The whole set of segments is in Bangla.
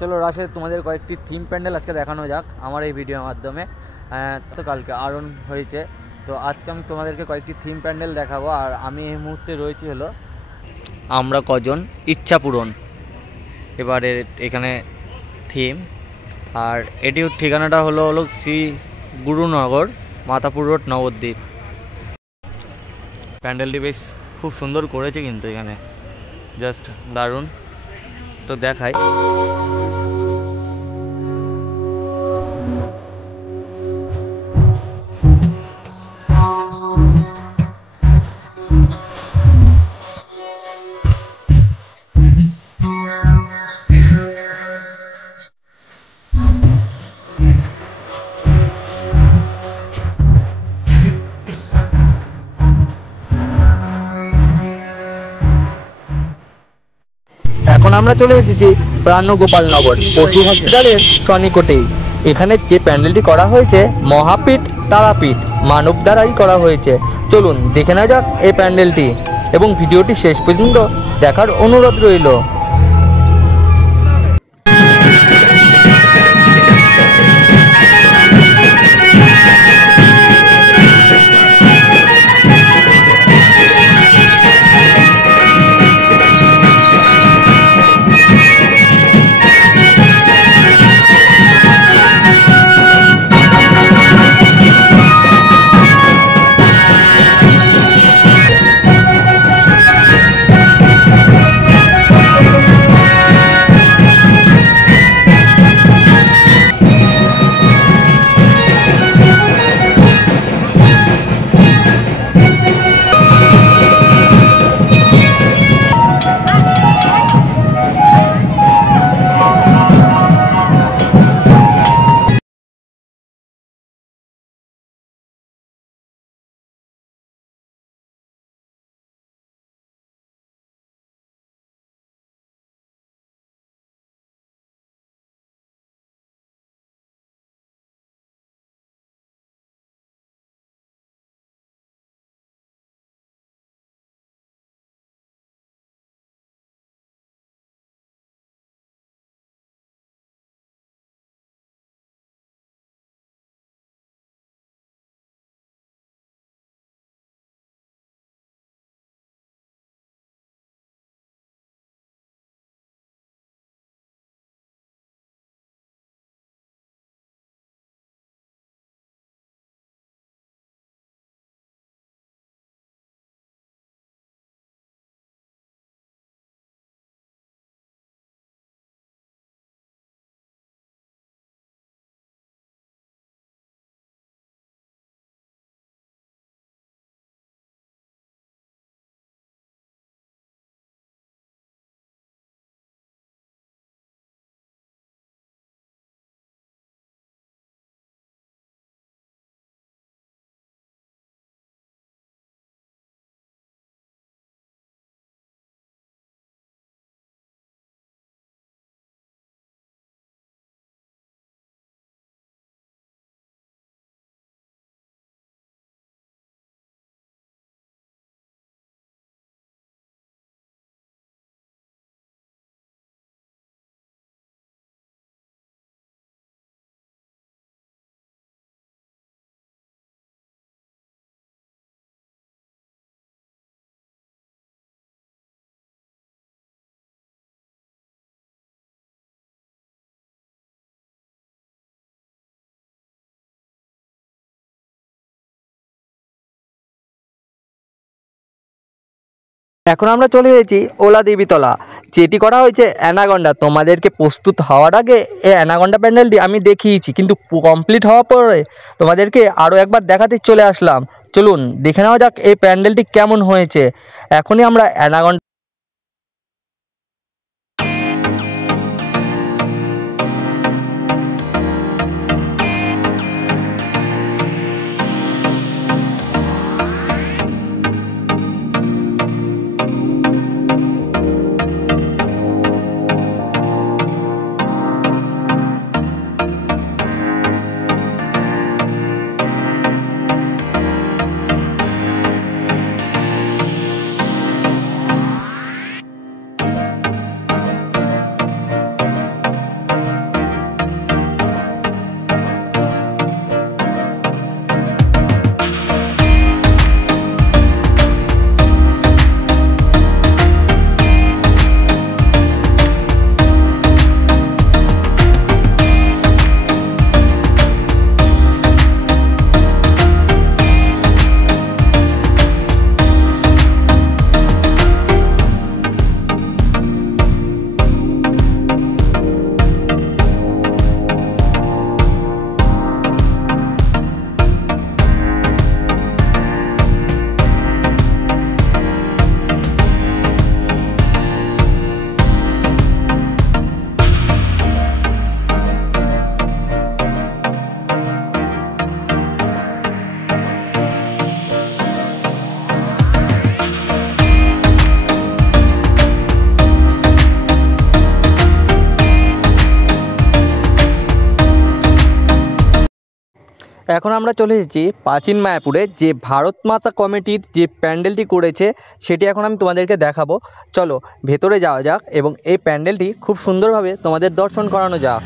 চলো রাশেদ তোমাদের কয়েকটি থিম প্যান্ডেল আজকে দেখানো যাক আমার এই ভিডিওর মাধ্যমে। তো কালকে আরন হয়েছে, তো আজকে আমি তোমাদেরকে কয়েকটি থিম প্যান্ডেল দেখাবো। আর আমি এই মুহূর্তে রয়েছি হলো আমরা কজন ইচ্ছা পূরণ, এবারে এখানে থিম। আর এটির ঠিকানাটা হলো শ্রী গুরুনগর, মাতাপুর রোড, নবদ্বীপ। প্যান্ডেলটি বেশ খুব সুন্দর করেছে কিন্তু এখানে, জাস্ট দারুণ। তো দেখাই, এখন আমরা চলে এসেছি প্রাণগোপালনগর পশু হসপিটালের সন্নিকটেই। এখানে যে প্যান্ডেলটি করা হয়েছে মহাপীঠ তারাপীঠ মানব দ্বারাই করা হয়েছে। চলুন দেখে নেওয়া যাক এই প্যান্ডেলটি এবং ভিডিওটি শেষ পর্যন্ত দেখার অনুরোধ রইল। এখন আমরা চলে এসেছি ওলা দেবীতলা, যেটি করা হয়েছে অ্যানাকন্ডা। তোমাদেরকে প্রস্তুত হওয়ার আগে এই অ্যানাকন্ডা প্যান্ডেলটি আমি দেখিয়েছি, কিন্তু কমপ্লিট হওয়ার পরে তোমাদেরকে আরও একবার দেখাতে চলে আসলাম। চলুন দেখে নেওয়া যাক এই প্যান্ডেলটি কেমন হয়েছে। এখনই আমরা অ্যানাকন্ডা এখন আমরা চলে এসেছি প্রাচীন মায়াপুরে, যে ভারত মাতা কমিটির যে প্যান্ডেলটি করেছে সেটি এখন আমি তোমাদেরকে দেখাবো। চলো ভেতরে যাওয়া যাক এবং এই প্যান্ডেলটি খুব সুন্দরভাবে তোমাদের দর্শন করানো যাক।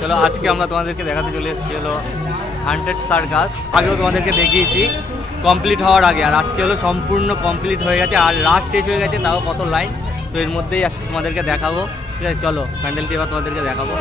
চলো আজকে আমরা তোমাদেরকে দেখাতে চলে এসেছি হলো হান্টেড সার্কাস। আগেও তোমাদেরকে দেখিয়েছি কমপ্লিট হওয়ার আগে, আর আজকে হলো সম্পূর্ণ কমপ্লিট হয়ে গেছে, আর রাশ শেষ হয়ে গেছে, তাও কত লাইন। তো এর মধ্যেই আজকে তোমাদেরকে দেখাবো। ঠিক আছে, চলো প্যান্ডেলটি এবার তোমাদেরকে দেখাবো।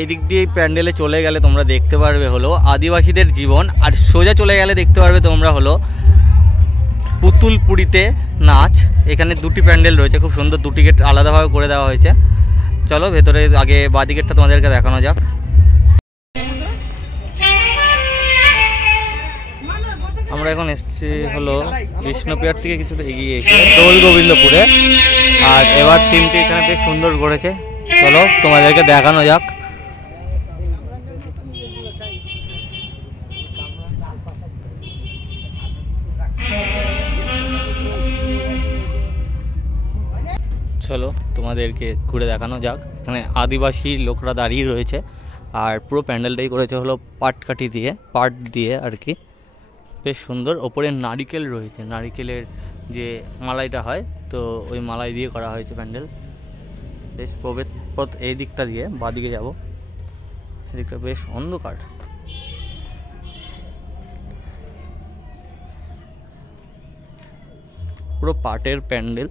এই দিক দিয়ে প্যান্ডেলে চলে গেলে তোমরা দেখতে পারবে হলো আদিবাসীদের জীবন, আর সোজা চলে গেলে দেখতে পারবে তোমরা হলো পুতুলপুরিতে নাচ। এখানে দুটি প্যান্ডেল রয়েছে, খুব সুন্দর, দুটি গেট আলাদাভাবে করে দেওয়া হয়েছে। চলো ভেতরে আগে বাদি গেটটা তোমাদেরকে দেখানো যাক। আমরা এখন এসেছি হলো বিষ্ণুপ্রিয়ার থেকে কিছুটা এগিয়ে এসে দোল গোবিন্দপুরে, আর এবার থিমটি এখানে বেশ সুন্দর করেছে। চলো তোমাদেরকে দেখানো যাক। চলো তোমাদেরকে ঘুরে দেখানো যাক। এখানে আদিবাসী লোকরা দাঁড়িয়ে রয়েছে, আর পুরো প্যান্ডেলটাই করেছে হলো পাটকাঠি দিয়ে, পাট দিয়ে আর কি, বেশ সুন্দর। ওপরে নারিকেল রয়েছে, নারিকেলের যে মালাইটা হয় তো ওই মালাই দিয়ে করা হয়েছে প্যান্ডেল। বেশ প্রবেশ পথ এই দিকটা দিয়ে, বাদিকে যাব, এদিকটা বেশ অন্ধকার। পুরো পাটের প্যান্ডেল,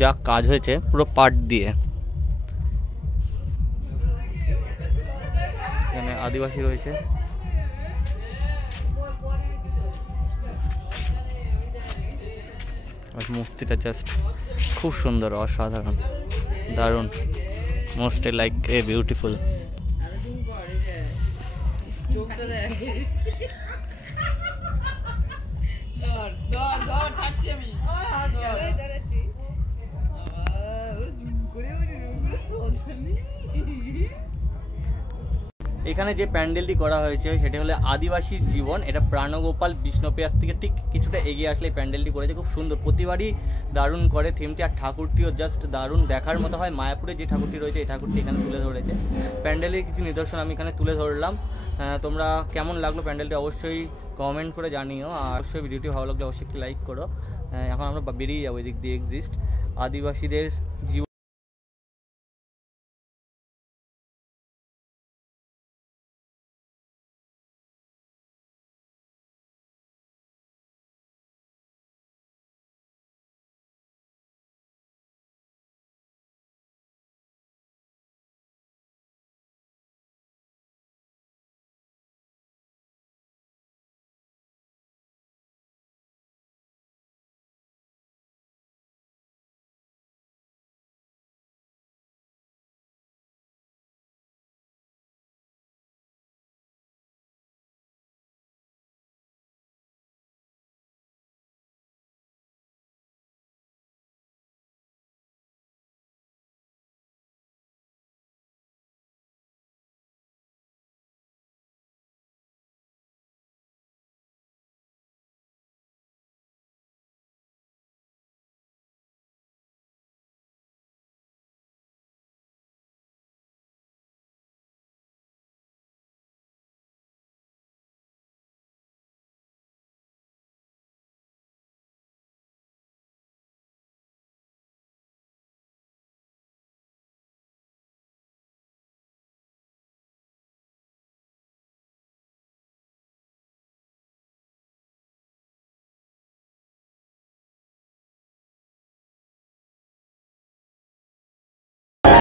যা কাজ হয়েছে পুরো পাট দিয়ে। এখানে আদিবাসী রয়েছে। মূর্তিটা জাস্ট খুব সুন্দর, অসাধারণ, দারুণ, মোস্ট লাইক এ বিউটিফুল। এখানে যে প্যান্ডেলটি করা হয়েছে সেটা হলো আদিবাসী জীবন। এটা প্রাণগোপাল বিষ্ণুপ্রিয়ার থেকে ঠিক কিছুটা এগিয়ে আসলে এই প্যান্ডেলটি করেছে, খুব সুন্দর, প্রতিবারই দারুণ করে থিমটি, আর ঠাকুরটিও জাস্ট দারুণ, দেখার মতো হয়। মায়াপুরে যে ঠাকুরটি রয়েছে এই ঠাকুরটি এখানে তুলে ধরেছে। প্যান্ডেলের কিছু নিদর্শন আমি এখানে তুলে ধরলাম। তোমরা কেমন লাগলো প্যান্ডেলটি অবশ্যই কমেন্ট করে জানিও, আর অবশ্যই ভিডিওটি ভালো লাগলে অবশ্যই একটি লাইক করো। এখন আমরা বেরিয়ে যাবো এদিক দিয়ে। এক্সিস্ট আদিবাসীদের জীবন।